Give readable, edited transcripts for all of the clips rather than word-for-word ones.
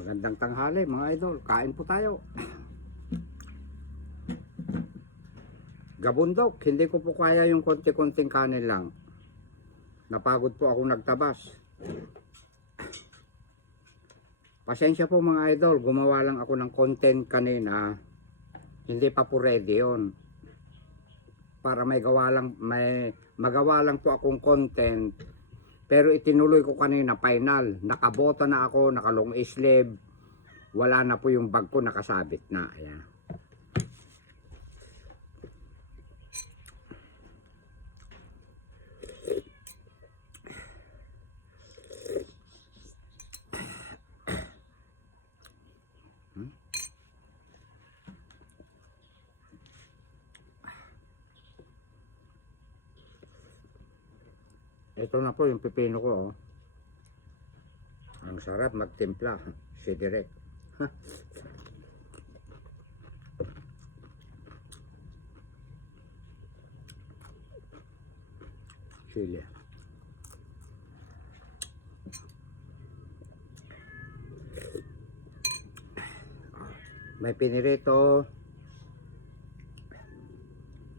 Magandang tanghali mga idol, kain po tayo. Gabundok, hindi ko po kaya yung konti-konting kanin lang. Napagod po ako nagtabas. Pasensya po mga idol, gumawa lang ako ng content kanina. Hindi pa po ready yun. Para may magawa lang po akong content. Pero itinuloy ko kanina final. Nakabota na ako, nakalong sleeve. Wala na po yung bag ko, nakasabit na. Ayan. Ito na po yung pipino ko. Oh. Ang sarap magtimpla. Si Direk. Chile. May pinirito.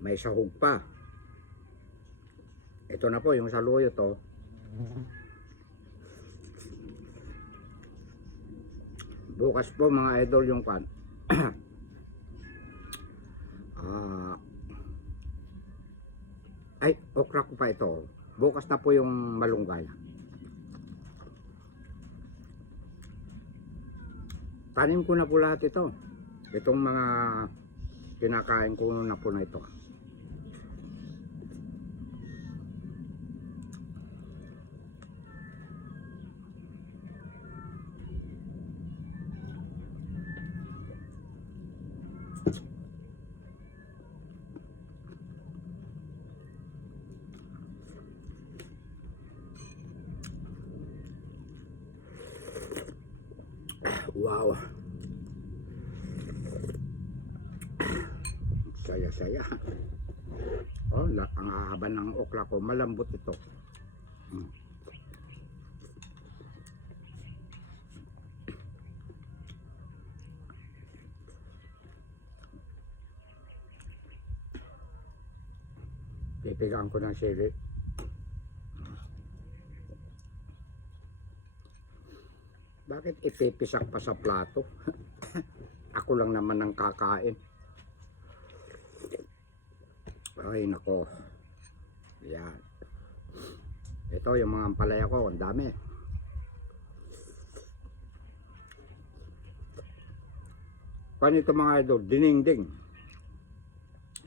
May sahog pa. Ito na po yung saluyo to. Bukas po mga idol yung pan. Ay, okra ko pa ito. Bukas na po yung malunggay. Tanim ko na po lahat ito. Itong mga kinakain ko na po na ito. Wow. Saya-saya. Oh, ang haba ng okra ko, malambot ito. Pipigaan ko ng sili. Bakit ipipisak pa sa plato? Ako lang naman ang kakain. Ay nako. Yan. Ito yung mga ampalaya ko, ang dami. Paano ito mga idol? Dinengdeng.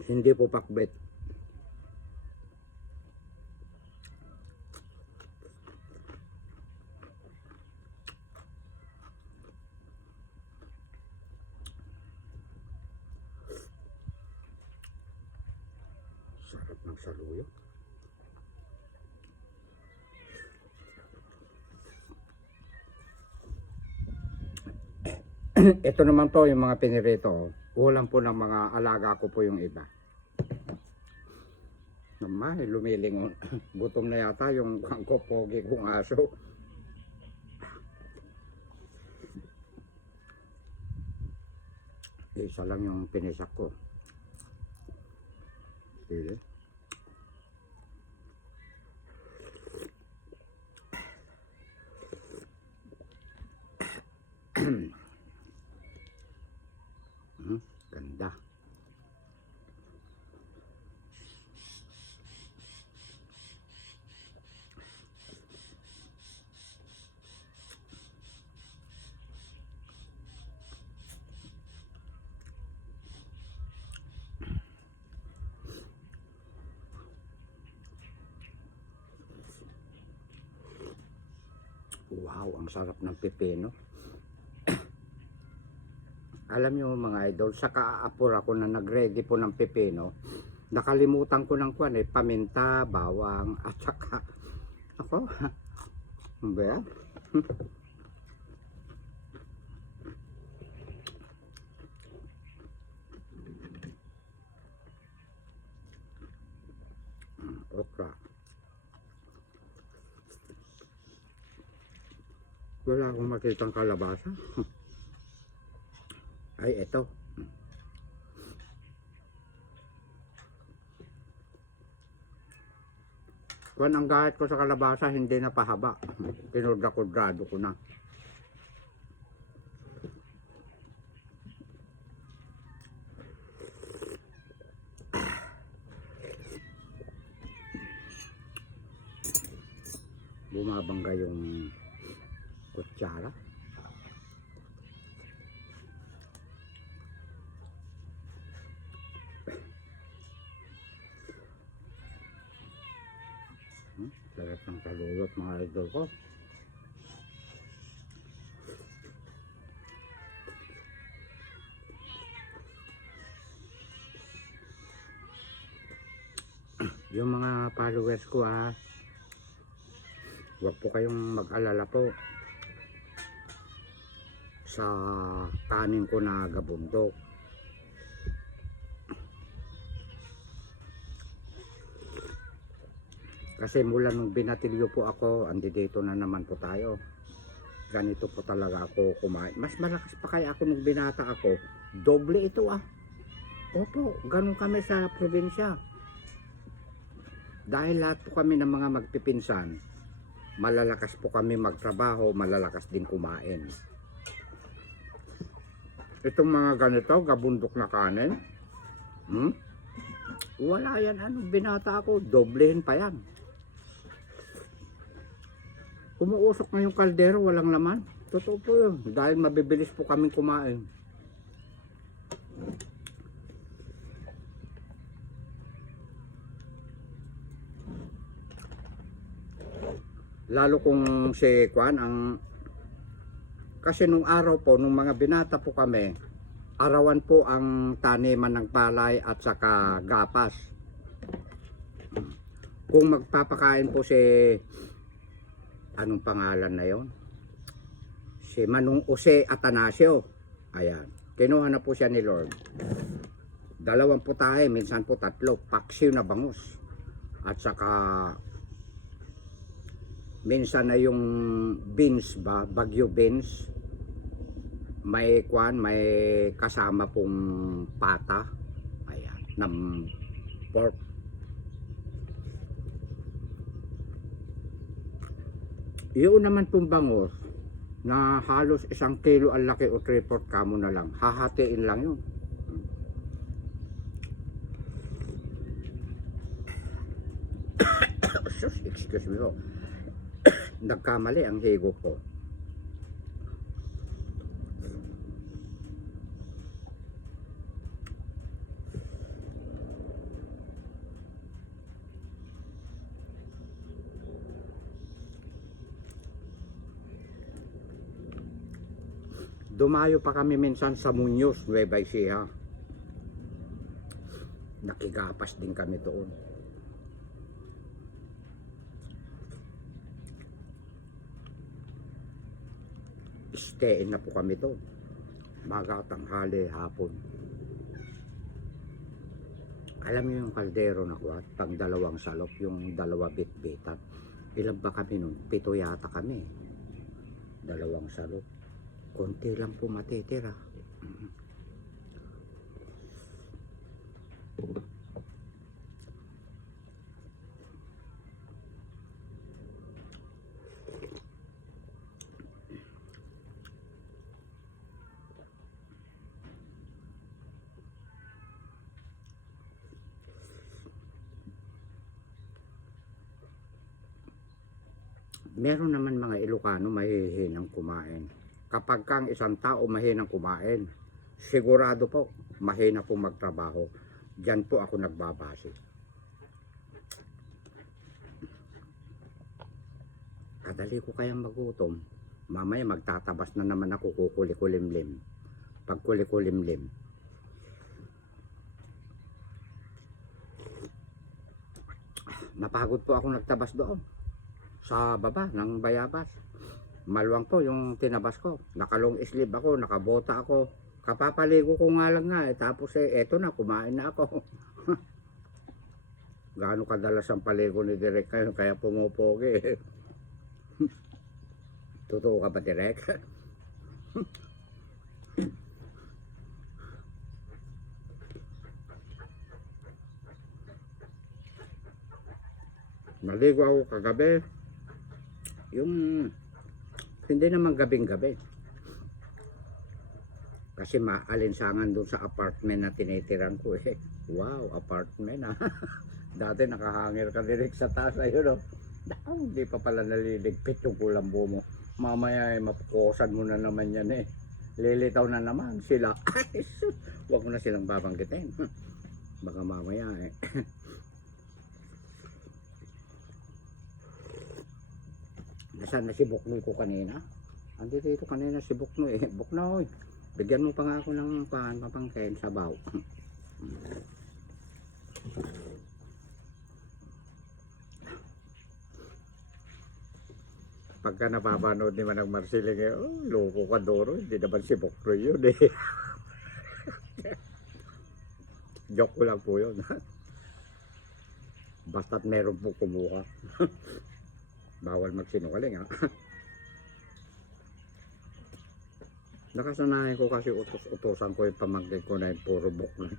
Hindi po pakbet. Sarap ng saluyo. Ito naman po yung mga pinirito. Ulam po ng mga alaga ko po yung iba. Naman, lumilingon. Gutom na yata yung kangkopogi kong aso. Isa lang yung pinisak ko. Sige. Ganda. Wow, ang sarap ng pipino. Alam nyo mga idol, sa kaapor ako na nag-ready po ng pipino, nakalimutan ko ng kwan paminta, bawang, at saka ako, ano ba yan? Okra. Wala akong makitang kalabasa. Ay, eto. Kung ang gahit ko sa kalabasa, hindi na pahaba. Kinudra-kudrado ko na. Bumabangga yung kutsara. Sarap ng kalulot mga idol ko. Yung mga followers ko huwag po kayong mag-alala po sa kanin ko na gabundok. Kasi mula nung binatilyo po ako, andi dito na naman po tayo. Ganito po talaga ako kumain. Mas malakas pa kaya ako nung binata ako. Doble ito Opo, ganun kami sa probinsya. Dahil lahat po kami ng mga magpipinsan, malalakas po kami magtrabaho, malalakas din kumain. Itong mga ganito, gabundok na kanin, wala yan. Binata ako, doblehin pa yan. Umuusok na yung kaldero, walang laman. Totoo po yun, dahil mabibilis po kaming kumain. Lalo kung si Kwan kasi nung araw po, nung mga binata po kami, arawan po ang taniman ng palay at saka gapas. Kung magpapakain po si, anong pangalan na yon? Si Manong Jose Atanasio. Ayan, kinuha na po siya ni Lord. 2 putahe, minsan po 3, paksiw na bangus. At saka minsan na yung beans ba, bagyo beans, may kasama pong pata, ayan, ng pork. Yun naman pong bangus na halos 1 kilo ang laki o 3/4 kamo na lang, hahatiin lang yun. Excuse me ho. Nagkamali ang higo ko. Dumayo pa kami minsan sa Muñoz, Nueva Ecija. Nakigapas din kami doon. Stayin na po kami doon. Maga, tanghali, hapon. Alam niyo yung kaldero na kuha, pang 2 salop, yung 2 bit-bitan. Ilan ba kami nun? 7 yata kami. 2 salop. Konti lang po matitira. Meron naman mga Ilocano mahihinang kumain. Kapag kang isang tao mahinang kumain, sigurado po mahina po magtrabaho. Diyan po ako nagbabase. Kadali ko kayang magutom. Mamaya magtatabas na naman ako, kukuli-kulimlim. Pag kuli-kulimlim, napagod po ako nagtabas doon sa baba ng bayabas. Maluwang po yung tinabas ko. Nakalong sleeve ako, nakabota ako. Kapapaligo ko nga lang tapos eto na, kumain na ako. Gaano kadalas ang paligo ni Direk kayo, kaya pumupogi. Totoo ka ba, Direk? Naligo ako kagabi. Yung hindi naman gabing-gabi. Kasi maalinsangan doon sa apartment na tinitiran ko eh. Wow, apartment ah. Dati nakahangir ka direct sa taas. Ayun oh. Hindi pa pala naliligpit yung kulambo mo. Mamaya eh, mapukosan mo na naman yan eh. Lilitaw na naman sila. Huwag mo na silang babanggitin. Baka mamaya eh. Nasaan na si Buknoy ko kanina? Andito dito kanina si Buknoy eh. Buknoy, bigyan mo pa nga ako ng papangkin sabaw. Pagka napapanood ni Manang Marceling eh, oh, loko ka Doro, hindi naman si Buknoy yun eh. Joke ko lang po yun. Basta't meron po kumuha. Bawal magsinungaling ha. Nakasanayan ko kasi utos-utosan ko yung pamangkin ko na yung puro Buknoy.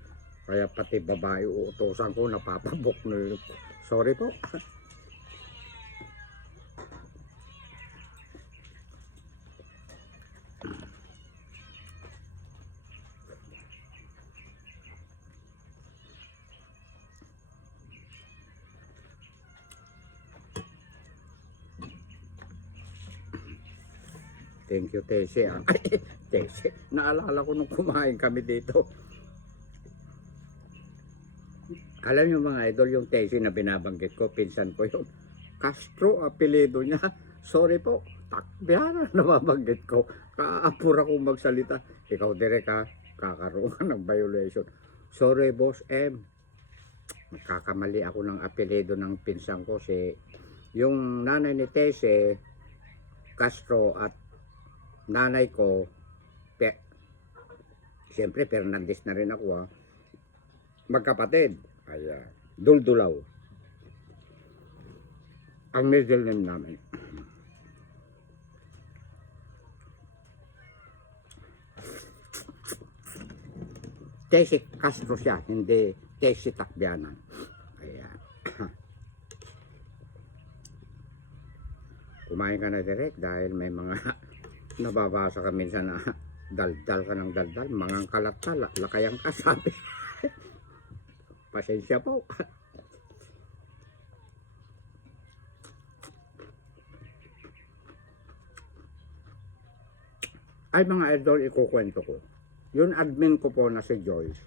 Kaya pati babae uutosan ko napapabuknoy. Sorry po. Thank you, Tessie. Tessie, naalala ko nung kumain kami dito. Alam niyo mga idol, yung Tessie na binabanggit ko, pinsan ko yun. Castro, apelido niya. Sorry po, Takbyana na nababanggit ko. Kaapura kong magsalita. Ikaw direk ha, kakaroon ka ng violation. Sorry, Boss M. Nagkakamali ako ng apelido ng pinsan ko. Yung nanay ni Tessie, Castro, at nanay ko, siyempre Fernandez na rin ako ha. Magkapatid. Ay, Duldulaw. Ang middle name namin. Tessie Castro siya, hindi Tessie Takbyana. Ayan. Kumain ka na direct dahil may mga nababasa ka minsan na daldal ka ng daldal, mangang kalat-tala, lakayang ka sabi. Pasensya po. Ay mga idol, ikukwento ko. Yung admin ko po na si Joyce,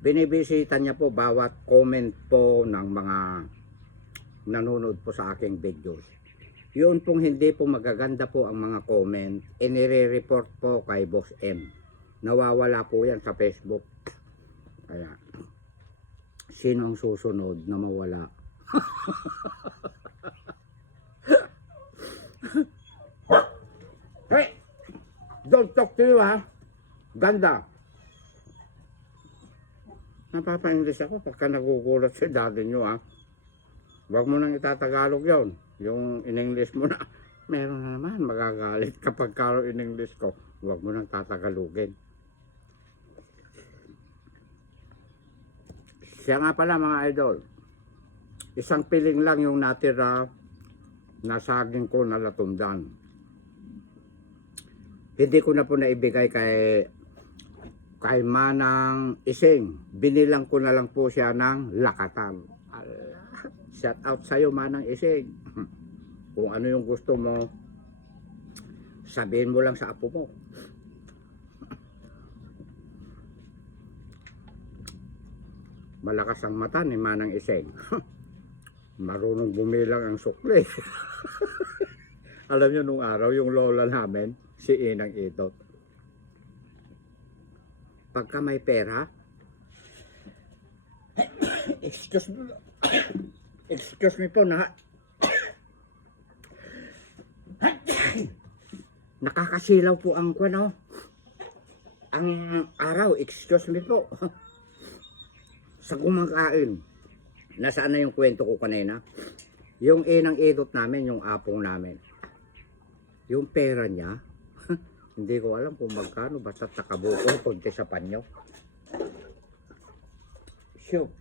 binibisita niya po bawat comment po ng mga nanonood po sa aking videos. Yun pong hindi po magaganda po ang mga comment, inire-report po kay Boss M. Nawawala po yan sa Facebook. Kaya, sino ang susunod na mawala? Hey! Don't talk to you ha. Ganda. Napapa-English ako pagka nagugulat si daddy nyo ha. Huwag mo nang itatagalog yon. Yung in-English mo na. Meron na naman magagalit kapag karo in-English ko. Huwag mo nang tatagalugin. Siya nga pala mga idol. Isang piling lang yung natira na saging ko na latundan. Hindi ko na po naibigay kay Manang Ising. Binilang ko na lang po siya ng lakatan. Shout out sa'yo Manang Ising. Kung ano yung gusto mo, sabihin mo lang sa apo mo. Malakas ang mata ni Manang Ising. Marunong bumilang ang sukli. Alam niyo nung araw, yung lola namin, si Inang Itot. Pagka may pera, excuse me po na nakakasilaw po ang ano, ang araw, excuse me po. Sa kumakain, nasaan na yung kwento ko kanina? Yung inang idot namin, yung apong namin. Yung pera niya, hindi ko alam kung magkano, basta takabuko, kunti sa panyo. Sure.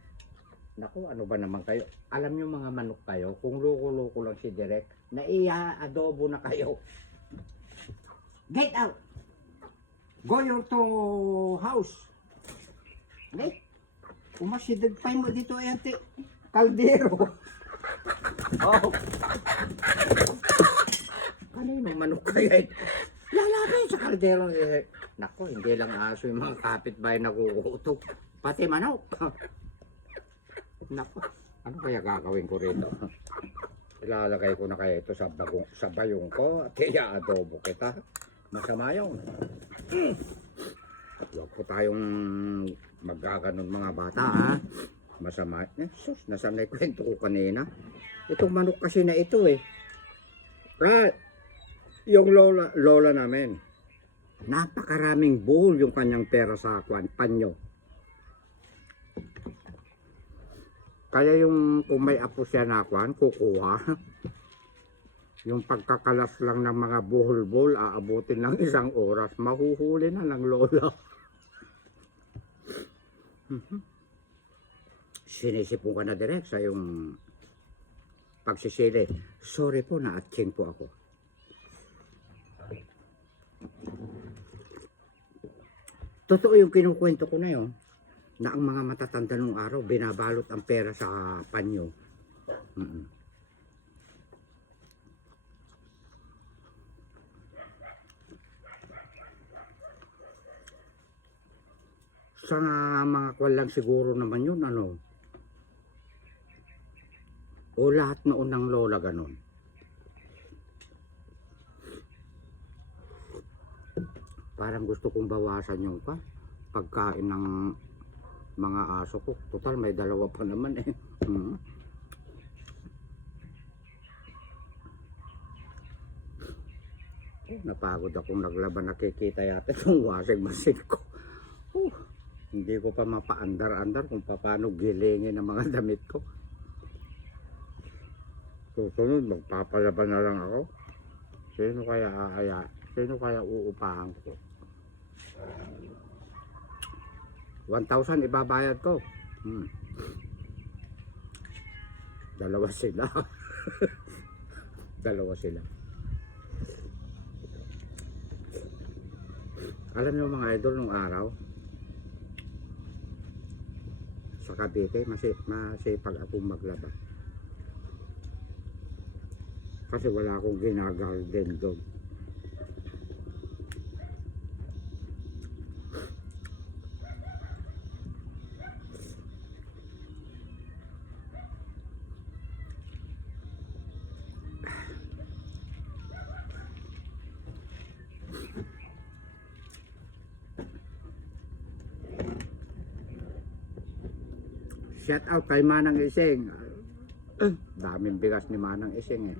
Naku, ano ba naman kayo? Alam nyo mga manok kayo, kung loko-loko lang si Direk, naiya-adobo na kayo. Get out! Go your to house. Okay? Umasidagpay mo dito ay ante. Kaldero. Oh. Kaninong manok kaya ito? Lalapay sa kaldero. Naku, hindi lang aso yung mga kapitbahay na kukutok. Pati manok. Naku, ano kaya gagawin ko rito? Ilalagay ko na kaya ito sa bayong ko at i-adobo kita. Masama yun. Huwag po tayong magkaganon mga bata ha. Masama. Sus, nasanay kwento ko kanina. Itong manok kasi na ito eh. Yung lola namin. Napakaraming buhol yung kanyang pera sa panyo. Kaya yung kung may apo siya na kukuha. Yung pagkakalas lang ng mga buhol-buhol, aabutin ng 1 oras. Mahuhuli na ng lola. Sinisipon ka na direct sa yung pagsisili. Sorry po, na-atching po ako. Totoo yung kinukwento ko na yun, na ang mga matatanda nung araw, binabalot ang pera sa panyo. Sa mga kwan lang siguro naman yun, ano? O lahat noon ng lola ganon. Parang gusto kong bawasan yung pagkain ng mga aso ko. Total, may 2 pa naman eh. Napagod akong naglaban, nakikita yata itong washing machine ko. Hindi ko pa mapaandar-andar kung paano gilingin ang mga damit ko. Susunod, magpapalaban na lang ako. Sino kaya uupahan ko? 1,000 ibabayad ko. 2 sila. 2 sila. Alam niyo mga idol, nung araw, sa Cavite, masipag akong maglaba. Kasi wala akong ginagarden doon. Shout out kay Manang Iseng. Daming bigas ni Manang Iseng eh.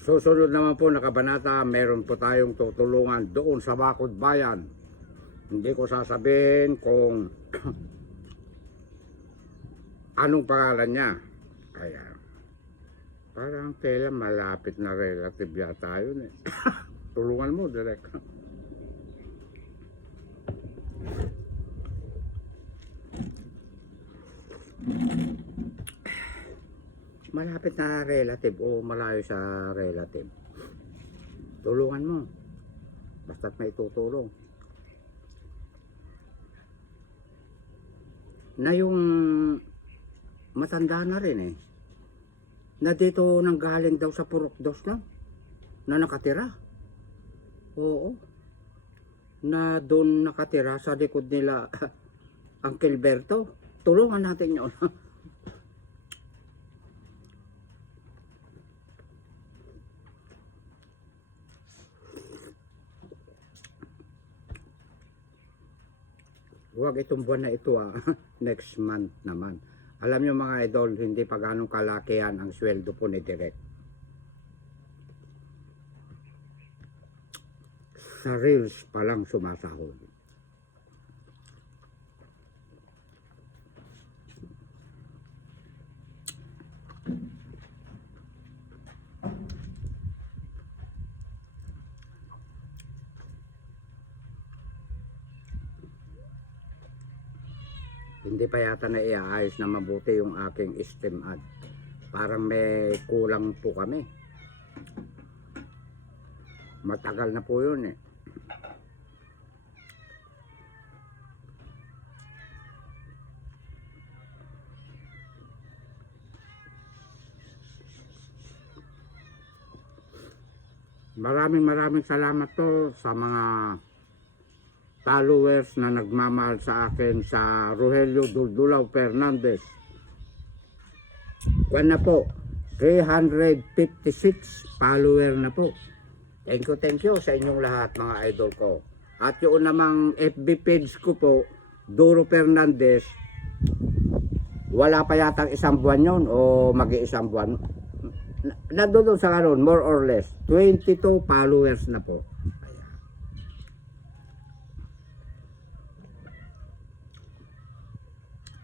Susunod naman po na kabanata, meron po tayong tutulungan doon sa Bakod Bayan. Hindi ko sasabihin kung anong pangalan niya. Kaya parang kailan malapit na relative yata yun eh. Tulungan mo direct. Malapit na relative o malayo sa relative, tulungan mo basta't may tutulong na yung matanda na rin eh, na dito nanggaling daw sa Purok Dos lang na nakatira. Oo, na doon nakatira sa likod nila Uncle Berto. Tulungan natin yun. Huwag itong buwan na ito next month naman. Alam nyo mga idol, hindi pa ganong kalakihan ang sweldo po ni Direk. Sa reels pa lang sumasahod. Hindi pa yata na iaayos na mabuti yung aking stem ad. Parang may kulang po kami. Matagal na po yun eh. Maraming salamat to sa mga followers na nagmamahal sa akin sa Rogelio Duldulaw Fernandez. Kwan na po, 356 follower na po. Thank you sa inyong lahat mga idol ko. At yung namang FB page ko po, Duro Fernandez, wala pa yatang isang buwan yun o mag-iisang buwan. Nandoon sa karon, more or less, 22 followers na po. Ayan.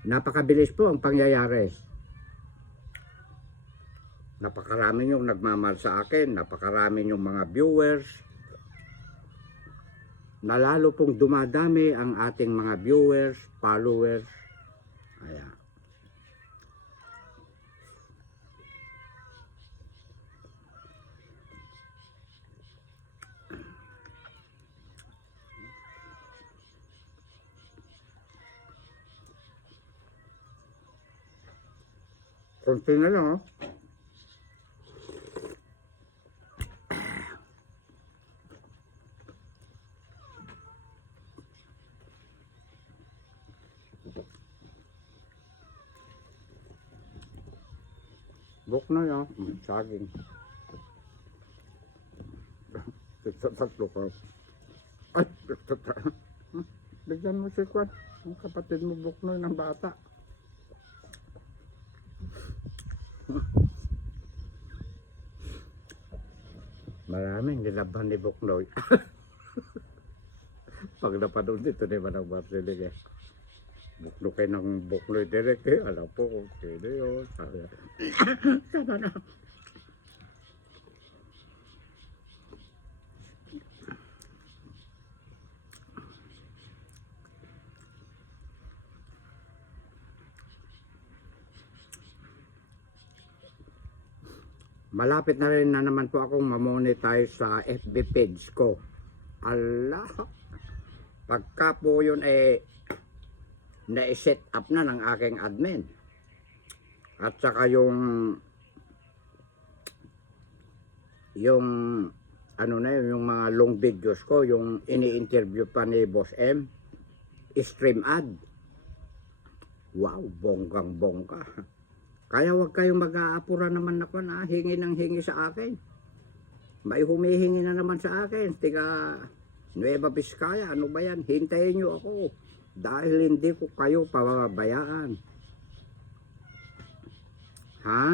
Napakabilis po ang pangyayari. Napakarami yung nagmamahal sa akin, napakarami yung mga viewers. Nalalo pong dumadami ang ating mga viewers, followers. Ayan. Konti na lang, oh. Buk na yan. Saging. Tatlo ka. Ay, bigyan mo si Kwan. Ang kapatid mo Buknoy ng bata. Maraming nilaban ni Buknoy. Pag napanood dito ni Manang Marceling eh. Bukno kayo ng Buknoy direct eh. Alam po kung sino yun. Sama na. Malapit na rin na naman po akong mamonetize sa FB page ko. Allah. Pagka po yun eh na-set up na ng aking admin. At saka yung ano na yun, yung mga long videos ko, yung ini-interview pa ni Boss M, stream ad. Wow, bonggang bongga. Kaya wag kayong mag-aapura naman ako na hingi ng hingi sa akin. May humihingi na naman sa akin. Tiga Nueva Vizcaya, ano ba yan? Hintayin nyo ako. Dahil hindi ko kayo pababayaan. Ha?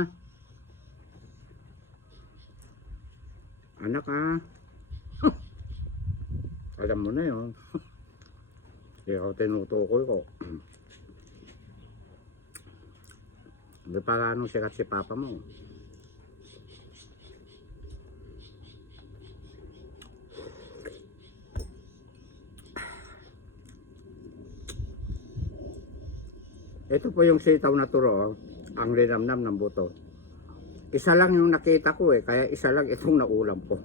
Anak ha? Alam mo na yun. Ikaw tinutukoy ko. Di pa ganong sikat si Papa mo. Ito po yung sitaw na turo, ang linamnam ng buto. Isa lang yung nakita ko eh, kaya isa lang itong naulam ko.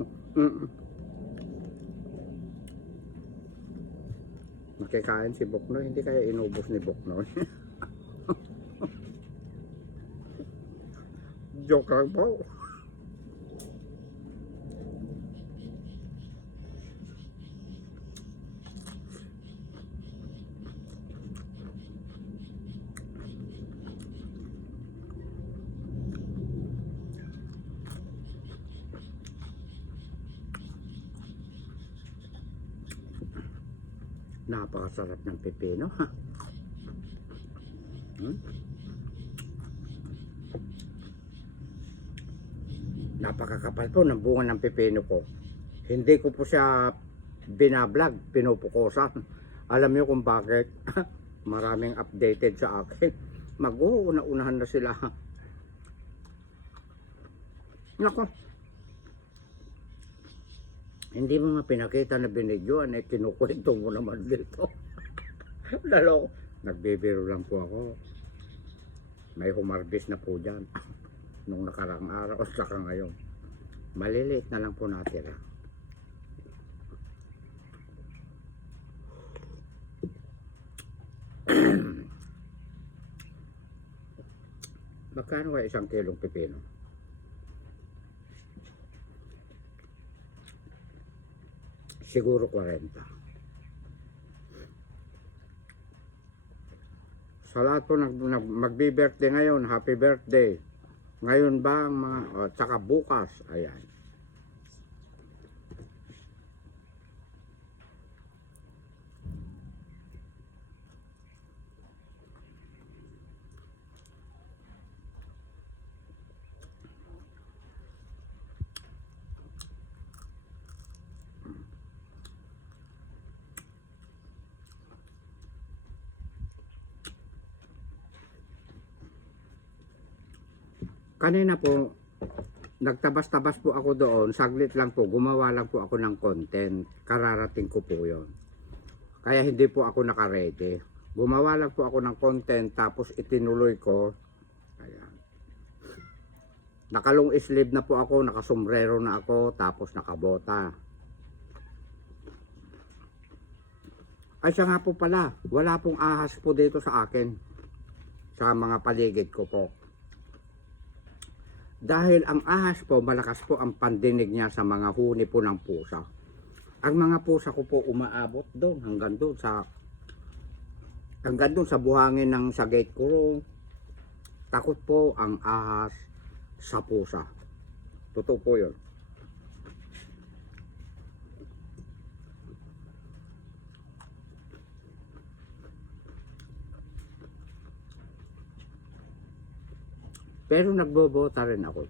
Makikain si Buknoy, hindi kaya inubos ni Buknoy. Joke lang po. Napakasarap ng pipino, ha? Napakakapal po ng bunga ng pipino ko. Hindi ko po siya binablog, pinupukusan. Alam niyo kung bakit? Maraming updated sa akin. Mag-uuna-unahan na sila. Nako. Hindi mo nga pinakita na binidyoan, eh kinukwento mo naman dito. Nagbibiro lang po ako. May humarbis na po dyan. Nung nakaraang araw at saka ngayon. Maliliit na lang po natira. Magkano kaya isang kilong pipino? Siguro 40. Sa lahat po magbi-birthday ngayon, happy birthday. Ngayon ba ang mga, tsaka bukas, ayan. Kanina po, nagtabas-tabas po ako doon, saglit lang po, gumawa lang po ako ng content, kararating ko po yon. Kaya hindi po ako nakaredy. Gumawa lang po ako ng content, tapos itinuloy ko. Ayan. Nakalong sleeve na po ako, nakasombrero na ako, tapos nakabota. Ay siya nga po pala, wala pong ahas po dito sa akin, sa mga paligid ko po. Dahil ang ahas po, malakas po ang pandinig niya sa mga huni po ng pusa. Ang mga pusa ko po umaabot doon, hanggang doon sa buhangin ng sa gate ko. Takot po ang ahas sa pusa. Totoo po yun. Pero nagbobota rin ako.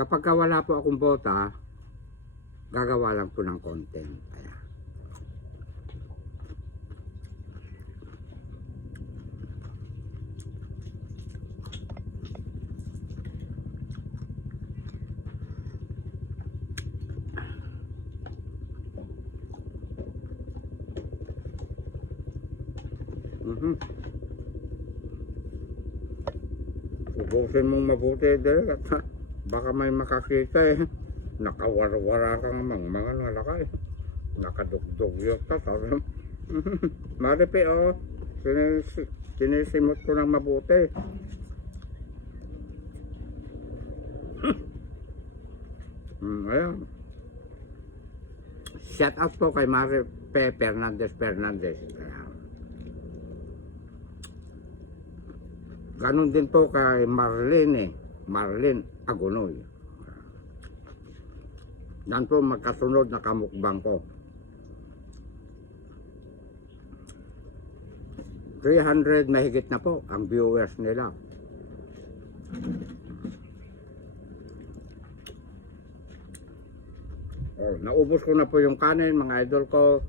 Kapag wala po akong bota, gagawa lang po ng content. Ayan. Ubusin mong mabuti dahil baka may makakita eh. Nakawarwara kang mga nalakay. Nakadugdog yun ka. Maripe oh, sinisimot ko ng mabuti. Ayan. Shout out po kay Maripe Fernandez. Ganon din po kay Marlene Agonoy. Yan po magkasunod na kamukbang ko. 300 mahigit na po ang viewers nila. Oh, naubos ko na po yung kanin mga idol ko.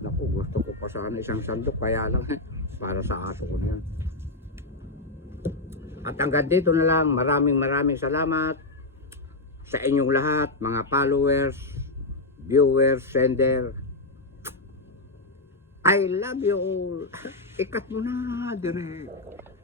Naku, gusto ko pa sana isang sandok, kaya lang para sa aso ko na yan. At hanggang dito na lang, maraming salamat sa inyong lahat, mga followers, viewers, sender. I love you all. Ikat mo na, direct.